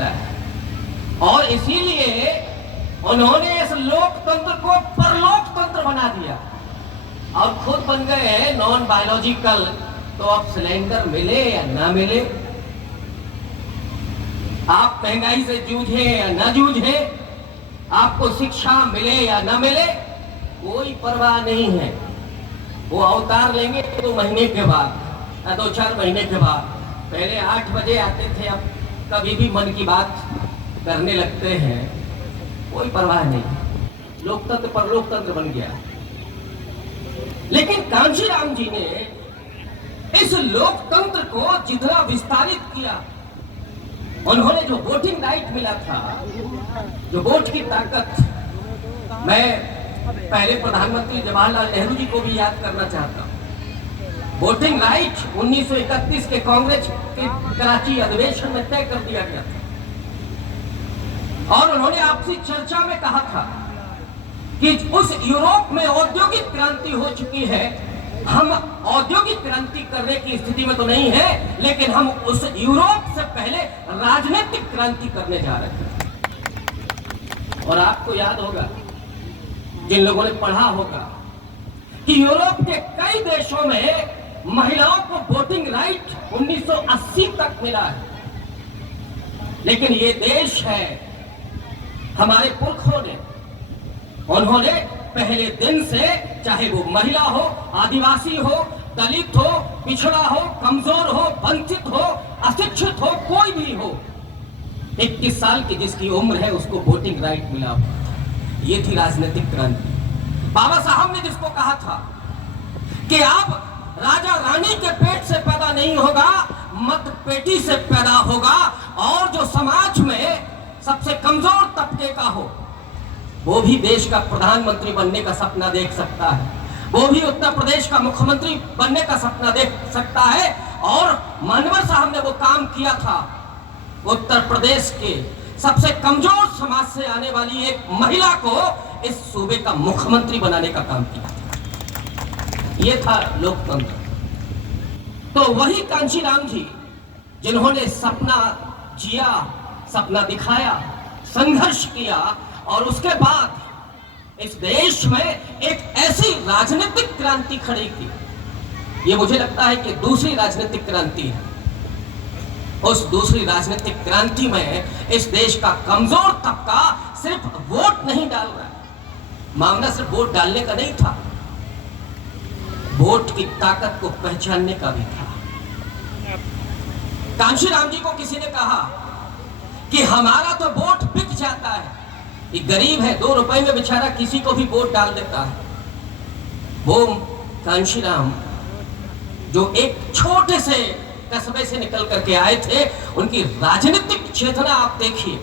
ज्यादा है, और इसीलिए उन्होंने इस लोकतंत्र को परलोकतंत्र बना दिया और खुद बन गए हैं नॉन बायोलॉजिकल। तो अब सिलेंडर मिले या ना मिले, आप महंगाई से जूझे या ना जूझे, आपको शिक्षा मिले या ना मिले, कोई परवाह नहीं है। वो अवतार लेंगे 2 महीने के बाद या 2-4 महीने के बाद। पहले 8 बजे आते थे, अब कभी भी मन की बात करने लगते हैं, कोई परवाह नहीं। लोकतंत्र परलोकतंत्र बन गया। लेकिन कांशीराम जी ने इस लोकतंत्र को जितना विस्तारित किया, उन्होंने जो वोटिंग राइट मिला था, जो वोट की ताकत, मैं पहले प्रधानमंत्री जवाहरलाल नेहरू जी को भी याद करना चाहता हूं। वोटिंग राइट 1931 के कांग्रेस के कराची अधिवेशन में तय कर दिया गया था, और उन्होंने आपसी चर्चा में कहा था कि उस यूरोप में औद्योगिक क्रांति हो चुकी है, हम औद्योगिक क्रांति करने की स्थिति में तो नहीं है, लेकिन हम उस यूरोप से पहले राजनीतिक क्रांति करने जा रहे हैं। और आपको याद होगा, जिन लोगों ने पढ़ा होगा, कि यूरोप के कई देशों में महिलाओं को वोटिंग राइट 1980 तक मिला है। लेकिन ये देश है हमारे पुरखों ने, उन्होंने पहले दिन से, चाहे वो महिला हो, आदिवासी हो, दलित हो, पिछड़ा हो, कमजोर हो, वंचित हो, अशिक्षित हो, कोई भी हो, 21 साल की जिसकी उम्र है उसको वोटिंग राइट मिला। ये थी राजनीतिक क्रांति। बाबा साहब ने जिसको कहा था कि अब राजा रानी के पेट से पैदा नहीं होगा, मत पेटी से पैदा होगा, और जो समाज में सबसे कमजोर तबके का हो वो भी देश का प्रधानमंत्री बनने का सपना देख सकता है, वो भी उत्तर प्रदेश का मुख्यमंत्री बनने का सपना देख सकता है। और मानवर साहब ने वो काम किया था, उत्तर प्रदेश के सबसे कमजोर समाज से आने वाली एक महिला को इस सूबे का मुख्यमंत्री बनाने का काम किया। ये था लोकतंत्र। तो वही कांशीराम जी जिन्होंने सपना जिया, सपना दिखाया, संघर्ष किया, और उसके बाद इस देश में एक ऐसी राजनीतिक क्रांति खड़ी की, ये मुझे लगता है कि दूसरी राजनीतिक क्रांति है। उस दूसरी राजनीतिक क्रांति में इस देश का कमजोर तबका सिर्फ वोट नहीं डाल रहा है, मामला सिर्फ वोट डालने का नहीं था, वोट की ताकत को पहचानने का भी था। कांशीराम जी को किसी ने कहा कि हमारा तो वोट बिक जाता है, ये गरीब है, 2 रुपए में बेचारा किसी को भी वोट डाल देता है। वो कांशीराम जो एक छोटे से कस्बे से निकल करके आए थे, उनकी राजनीतिक चेतना आप देखिए।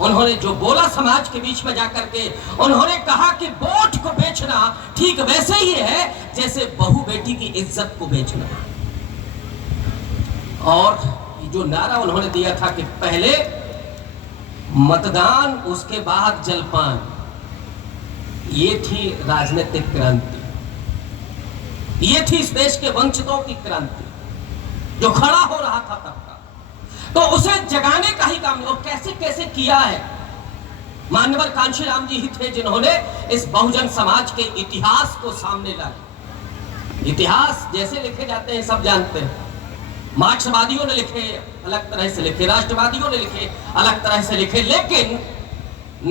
उन्होंने जो बोला समाज के बीच में जाकर के, उन्होंने कहा कि वोट को बेचना ठीक वैसे ही है जैसे बहू बेटी की इज्जत को बेचना। और जो नारा उन्होंने दिया था कि पहले मतदान, उसके बाद जलपान, ये थी राजनीतिक क्रांति, ये थी इस देश के वंचितों की क्रांति जो खड़ा हो रहा था तब का। तो उसे जगाने का ही काम, और कैसे कैसे किया है। मान्यवर कांशीराम जी ही थे जिन्होंने इस बहुजन समाज के इतिहास को सामने लाया। इतिहास जैसे लिखे जाते हैं सब जानते हैं, मार्क्सवादियों ने लिखे अलग तरह से लिखे, राष्ट्रवादियों ने लिखे अलग तरह से लिखे, लेकिन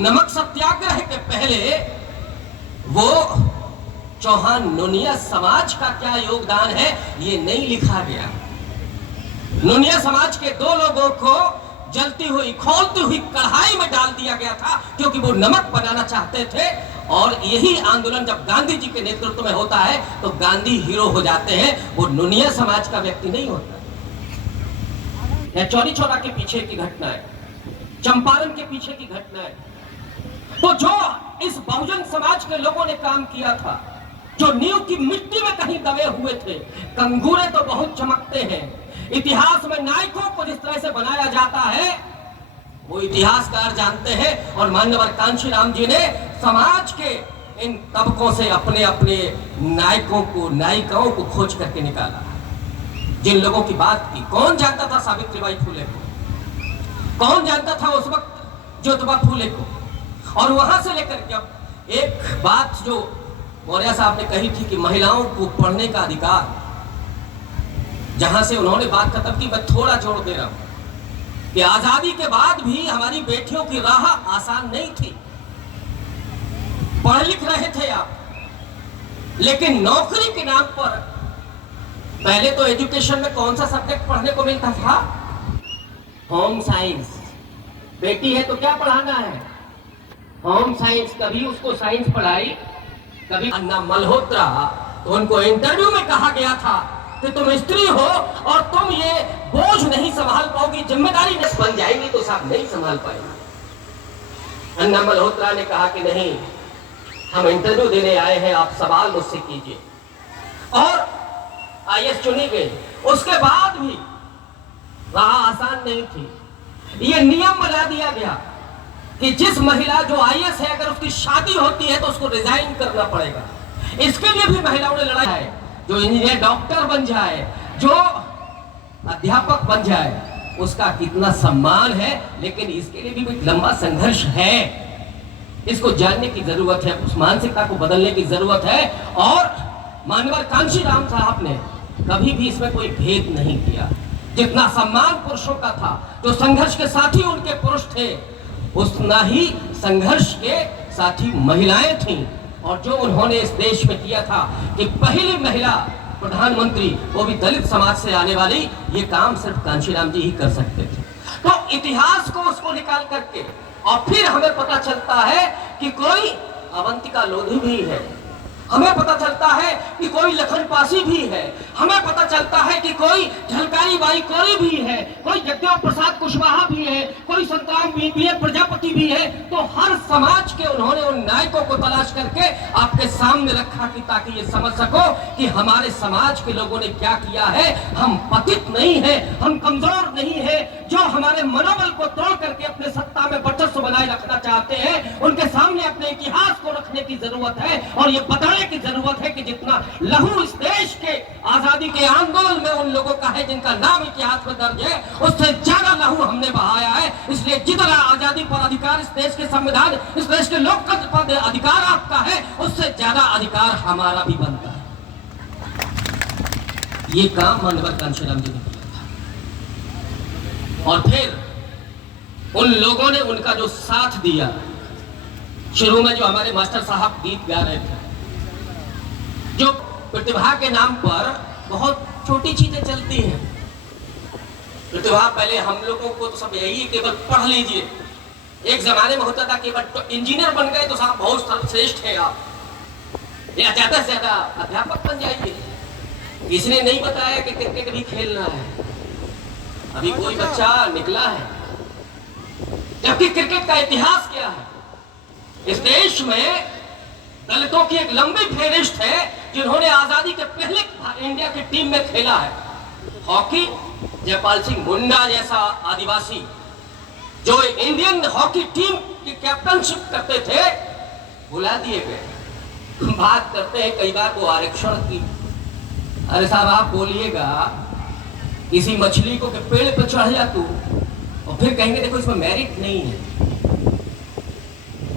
नमक सत्याग्रह के पहले वो चौहान नोनिया समाज का क्या योगदान है ये नहीं लिखा गया। नोनिया समाज के 2 लोगों को जलती हुई, खौलती हुई कढ़ाई में डाल दिया गया था, क्योंकि वो नमक बनाना चाहते थे। और यही आंदोलन जब गांधी जी के नेतृत्व में होता है तो गांधी हीरो हो जाते हैं, वो नोनिया समाज का व्यक्ति नहीं होता। चौरी चौरा के पीछे की घटना है, चंपारण के पीछे की घटना है। तो जो इस बहुजन समाज के लोगों ने काम किया था, जो नींव की मिट्टी में कहीं दबे हुए थे, कंगूरे तो बहुत चमकते हैं। इतिहास में नायकों को जिस तरह से बनाया जाता है वो इतिहासकार जानते हैं, और मान्यवर कांशीराम जी ने समाज के इन तबकों से अपने अपने नायकों को, नायिकाओं को खोज करके निकाला। जिन लोगों की बात की, कौन जानता था सावित्रीबाई फुले को, कौन जानता था उस वक्त ज्योतिबा फूले को। और वहां से लेकर के अब एक बात जो मौर्य साहब ने कही थी कि महिलाओं को पढ़ने का अधिकार, जहां से उन्होंने बात खत्म की, मैं थोड़ा जोड़ दे रहा हूं कि आजादी के बाद भी हमारी बेटियों की राह आसान नहीं थी। पढ़ लिख रहे थे आप, लेकिन नौकरी के नाम पर पहले तो एजुकेशन में कौन सा सब्जेक्ट पढ़ने को मिलता था? Home science. बेटी है तो क्या पढ़ाना है? Home science. कभी उसको साइंस पढ़ाई, कभी अन्ना मल्होत्रा, तो उनको इंटरव्यू में कहा गया था कि तुम स्त्री हो और तुम ये बोझ नहीं संभाल पाओगी, जिम्मेदारी नहीं बन जाएगी तो साहब नहीं संभाल पाएंगे। अन्ना मल्होत्रा ने कहा कि नहीं, हम इंटरव्यू देने आए हैं, आप सवाल मुझसे कीजिए, और आईएएस चुनी गई। उसके बाद भी राह आसान नहीं थी। ये नियम बना दिया गया कि जिस महिला जो आईएएस है, अगर उसकी शादी होती है तो उसको रिजाइन करना पड़ेगा। इसके लिए भी महिलाओं ने लड़ाई है, जो इंजीनियर डॉक्टर बन जाए, जो अध्यापक बन जाए, उसका कितना सम्मान है। लेकिन इसके लिए भी एक लंबा संघर्ष है, इसको जानने की जरूरत है, उस मानसिकता को बदलने की जरूरत है। और मानवर कांशीराम साहब ने कभी भी इसमें कोई भेद नहीं किया। जितना सम्मान पुरुषों का था, जो संघर्ष के साथी उनके पुरुष थे, उतना ही संघर्ष के साथी महिलाएं थीं। और जो उन्होंने इस देश में किया था कि पहली महिला प्रधानमंत्री, वो भी दलित समाज से आने वाली, ये काम सिर्फ कांशीराम जी ही कर सकते थे। तो इतिहास को उसको निकाल करके और फिर हमें पता चलता है कि कोई अवंतिका लोधी भी है, हमें पता चलता है कि कोई लखन पासी भी है, हमें पता चलता है कि कोई झलकारी बाई कोरी भी है, कोई जगदेव प्रसाद कुशवाहा भी है, कोई संतराम प्रजापति भी है। तो हर समाज के उन्होंने उन नायकों को तलाश करके आपके सामने रखा कि ताकि ये समझ सको कि हमारे समाज के लोगों ने क्या किया है। हम पतित नहीं है, हम कमजोर नहीं है। जो हमारे मनोबल को तोड़ करके अपने सत्ता में वर्चस्व बनाए रखना चाहते हैं, उनके सामने अपने इतिहास को रखने की जरूरत है और ये बताने की जरूरत है कि जितना लहू इस देश के आजादी के आंदोलन में उन लोगों का है जिनका नाम इतिहास में दर्ज है, उससे ज्यादा लहू हमने बहाया है। इसलिए जितना आजादी पर अधिकार इस देश के संविधान, इस देश के लोकतंत्र पर अधिकार आपका है, उससे ज्यादा अधिकार हमारा भी बनता है। ये काम मानवर कांशीराम जी ने किया था। और फिर उन लोगों ने उनका जो साथ दिया, शुरू में जो हमारे मास्टर साहब गीत गा रहे थे, जो प्रतिभा के नाम पर बहुत छोटी चीजें चलती हैं। प्रतिभा पहले हम लोगों को तो सब यही केवल पढ़ लीजिए। एक जमाने में होता था कि इंजीनियर बन गए तो साहब बहुत सर्वश्रेष्ठ है आप, या ज्यादा से ज्यादा अध्यापक बन जाइए। किसने नहीं बताया कि क्रिकेट भी खेलना है। अभी कोई बच्चा निकला है, जबकि क्रिकेट का इतिहास क्या है। इस देश में दलितों की एक लंबी फेरिस्त है जिन्होंने आजादी के पहले इंडिया की टीम में खेला है। हॉकी, जयपाल सिंह मुंडा जैसा आदिवासी जो इंडियन हॉकी टीम की कैप्टनशिप करते थे, बुला दिए गए। बात करते हैं कई बार वो आरक्षण की। अरे साहब, आप बोलिएगा किसी मछली को के पेड़ पर चढ़ जा तू, और फिर कहेंगे देखो इसमें मेरिट नहीं है।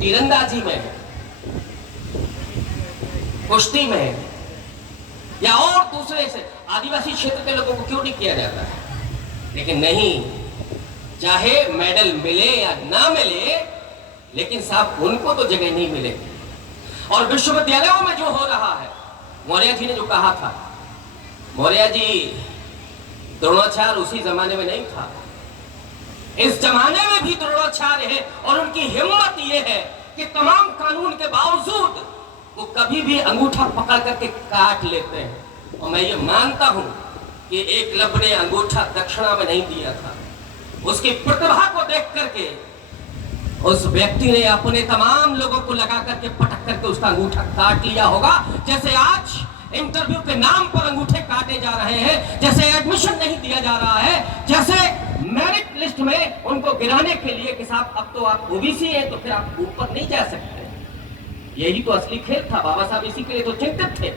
तीरंदाजी में, कुश्ती में, या और दूसरे से आदिवासी क्षेत्र के लोगों को क्यों नहीं किया जाता है? लेकिन नहीं, चाहे मेडल मिले या ना मिले, लेकिन साहब उनको तो जगह नहीं मिलेगी। और विश्वविद्यालयों में जो हो रहा है, मौर्य जी ने जो कहा था, मौर्य जी द्रोणाचार्य उसी जमाने में नहीं था, इस जमाने में भी द्रोणाचार्य है। और उनकी हिम्मत यह है कि तमाम कानून के बावजूद वो कभी भी अंगूठा पकड़ करके काट लेते हैं। और मैं ये मानता हूं कि एकलव्य ने अंगूठा दक्षिणा में नहीं दिया था। उसकी प्रतिभा को देख करके उस व्यक्ति ने अपने तमाम लोगों को लगा करके पटक करके उसका अंगूठा काट लिया होगा। जैसे आज इंटरव्यू के नाम पर अंगूठे काटे जा रहे हैं, जैसे एडमिशन नहीं दिया जा रहा है, जैसे मेरिट लिस्ट में उनको गिराने के लिए कि साहब अब तो आप ओबीसी हैं तो फिर आप ऊपर नहीं जा सकते। यही तो असली खेल था। बाबा साहब इसी के लिए तो चिंतित थे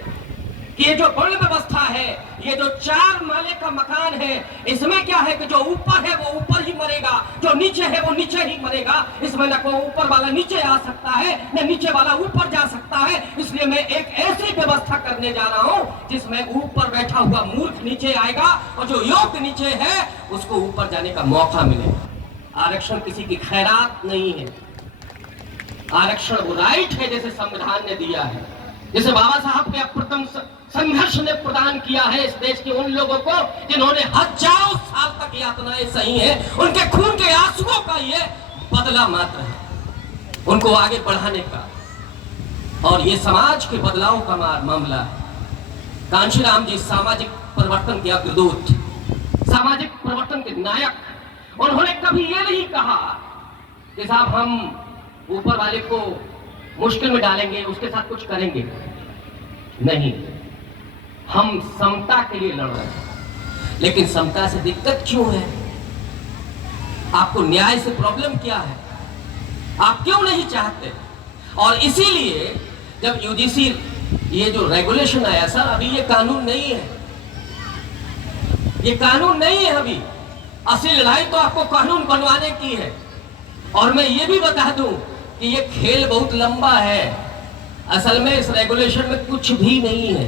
कि ये जो वर्ण व्यवस्था है, ये जो 4 माले का मकान है, इसमें क्या है कि जो ऊपर है वो ऊपर ही मरेगा, जो नीचे है वो नीचे ही मरेगा। इसमें न कोई ऊपर वाला नीचे आ सकता है, न नीचे वाला ऊपर जा सकता है। इसलिए मैं एक ऐसी व्यवस्था करने जा रहा हूं जिसमें ऊपर बैठा हुआ मूर्ख नीचे आएगा और जो योग्य नीचे है उसको ऊपर जाने का मौका मिलेगा। आरक्षण किसी की खैरात नहीं है, आरक्षण वो राइट है जैसे संविधान ने दिया है, जैसे बाबा साहब के अप्रतिम संघर्ष ने प्रदान किया है इस देश के उन लोगों को जिन्होंने हजारों साल तक यातनाएं सही हैं। उनके खून के आंसुओं का ये बदला मात्र है उनको आगे बढ़ाने का, और ये समाज के बदलाव का मामला है। कांशीराम जी सामाजिक परिवर्तन के अग्रदूत, सामाजिक परिवर्तन के नायक। उन्होंने कभी ये नहीं कहा कि साहब हम ऊपर वाले को मुश्किल में डालेंगे, उसके साथ कुछ करेंगे नहीं, हम समता के लिए लड़ रहे हैं। लेकिन समता से दिक्कत क्यों है? आपको न्याय से प्रॉब्लम क्या है? आप क्यों नहीं चाहते? और इसीलिए जब यूजीसी ये जो रेगुलेशन आया, सर अभी ये कानून नहीं है, ये कानून नहीं है अभी। असली लड़ाई तो आपको कानून बनवाने की है। और मैं ये भी बता दूं कि ये खेल बहुत लंबा है। असल में इस रेगुलेशन में कुछ भी नहीं है।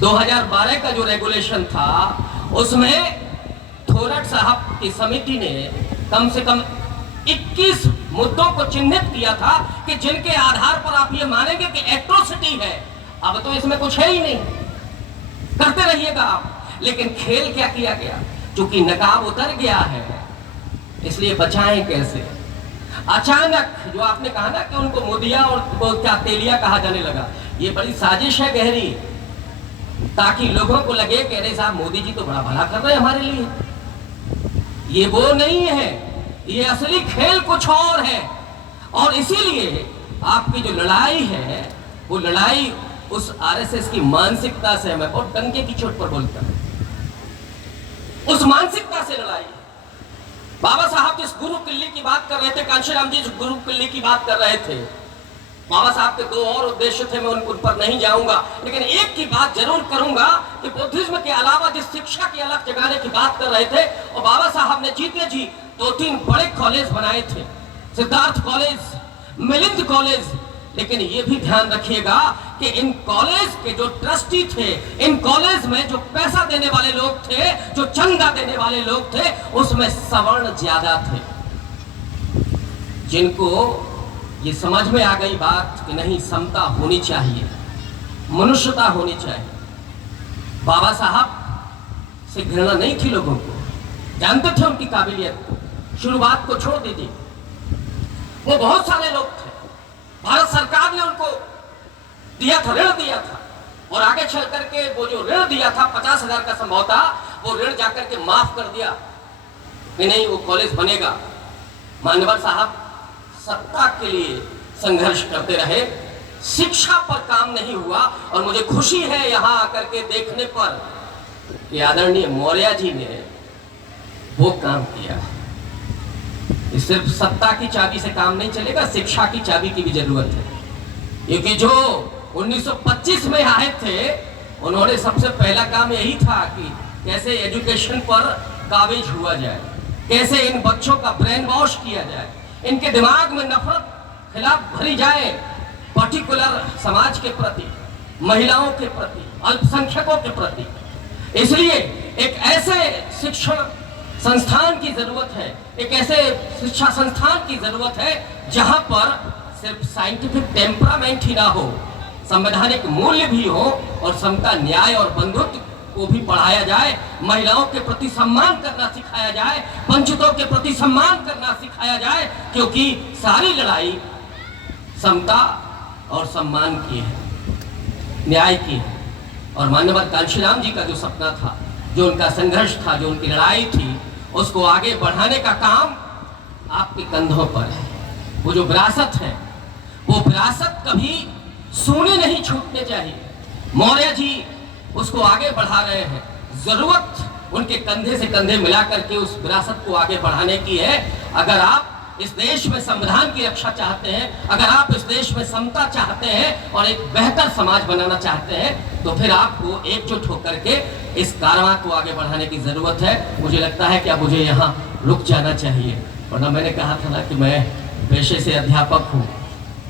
2012 का जो रेगुलेशन था उसमें थोरट साहब की समिति ने कम से कम 21 मुद्दों को चिन्हित किया था कि जिनके आधार पर आप ये मानेंगे कि एट्रोसिटी है। अब तो इसमें कुछ है ही नहीं, करते रहिएगा आप। लेकिन खेल क्या किया गया? चूंकि नकाब उतर गया है इसलिए बचाएं कैसे? अचानक जो आपने कहा ना कि उनको मोदिया और क्या तेलिया कहा जाने लगा, ये बड़ी साजिश है गहरी, ताकि लोगों को लगे कि अरे साहब मोदी जी तो बड़ा भला कर रहे हैं हमारे लिए। ये वो नहीं है, ये असली खेल कुछ और है। और इसीलिए आपकी जो लड़ाई है वो लड़ाई उस आरएसएस की मानसिकता से, मैं बहुत डंके की चोट पर बोलता हूं, उस मानसिकता से लड़ाई। बाबा साहब जिस गुरु किल्ली की बात कर रहे थे, कांशीराम जी जिस गुरु किल्ली की बात कर रहे थे, बाबा साहब के 2 और उद्देश्य थे, मैं उन पर नहीं जाऊंगा। लेकिन एक की बात जरूर करूंगा कि बुद्धिज्म के अलावा जिस शिक्षा की अलग जगाने की बात कर रहे थे, और बाबा साहब ने जीते जी 2-3 बड़े कॉलेज बनाए थे, सिद्धार्थ कॉलेज, मिलिंद कॉलेज। लेकिन ये भी ध्यान रखिएगा कि इन कॉलेज के जो ट्रस्टी थे, इन कॉलेज में जो पैसा देने वाले लोग थे, जो चंदा देने वाले लोग थे, उसमें सवर्ण ज्यादा थे, जिनको ये समझ में आ गई बात कि नहीं, समता होनी चाहिए, मनुष्यता होनी चाहिए। बाबा साहब से घृणा नहीं थी लोगों को, जानते थे उनकी काबिलियत को। शुरुआत को छोड़ दीजिए, वो बहुत सारे लोग थे, भारत सरकार ने उनको दिया था, ऋण दिया था, और आगे चल करके वो जो ऋण दिया था 50,000 का संभवता, वो ऋण जाकर के माफ कर दिया कि नहीं वो कॉलेज बनेगा। मान्यवर साहब सत्ता के लिए संघर्ष करते रहे, शिक्षा पर काम नहीं हुआ। और मुझे खुशी है यहां आकर के देखने पर कि आदरणीय मौर्य जी ने वो काम किया। सिर्फ सत्ता की चाबी से काम नहीं चलेगा, शिक्षा की चाबी की भी जरूरत है। क्योंकि जो 1925 में आए थे, उन्होंने सबसे पहला काम यही था कि कैसे एजुकेशन पर काबिज हुआ जाए, कैसे इन बच्चों का ब्रेन वॉश किया जाए, इनके दिमाग में नफरत खिलाफ भरी जाए, पर्टिकुलर समाज के प्रति, महिलाओं के प्रति, अल्पसंख्यकों के प्रति। इसलिए एक ऐसे शिक्षण संस्थान की जरूरत है, एक ऐसे शिक्षा संस्थान की जरूरत है जहां पर सिर्फ साइंटिफिक टेम्परामेंट ही ना हो, संवैधानिक मूल्य भी हो, और समता, न्याय और बंधुत्व को भी पढ़ाया जाए, महिलाओं के प्रति सम्मान करना सिखाया जाए, वंचितों के प्रति सम्मान करना सिखाया जाए। क्योंकि सारी लड़ाई समता और सम्मान की है, न्याय की है। और माननीय कांशीराम जी का जो सपना था, जो उनका संघर्ष था, जो उनकी लड़ाई थी, उसको आगे बढ़ाने का काम आपके कंधों पर है। वो जो विरासत है, वो विरासत कभी सोने नहीं छूटने चाहिए। मौर्य जी उसको आगे बढ़ा रहे हैं, जरूरत उनके कंधे से कंधे मिलाकर के उस विरासत को आगे बढ़ाने की है। अगर आप इस देश में संविधान की रक्षा चाहते हैं, अगर आप इस देश में समता चाहते हैं और एक बेहतर समाज बनाना चाहते हैं, तो फिर आपको एकजुट होकर के इस कारवां को आगे बढ़ाने की जरूरत है। मुझे लगता है कि अब मुझे यहाँ रुक जाना चाहिए, वरना मैंने कहा था ना कि मैं पेशे से अध्यापक हूँ,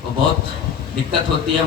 वो बहुत दिक्कत होती है।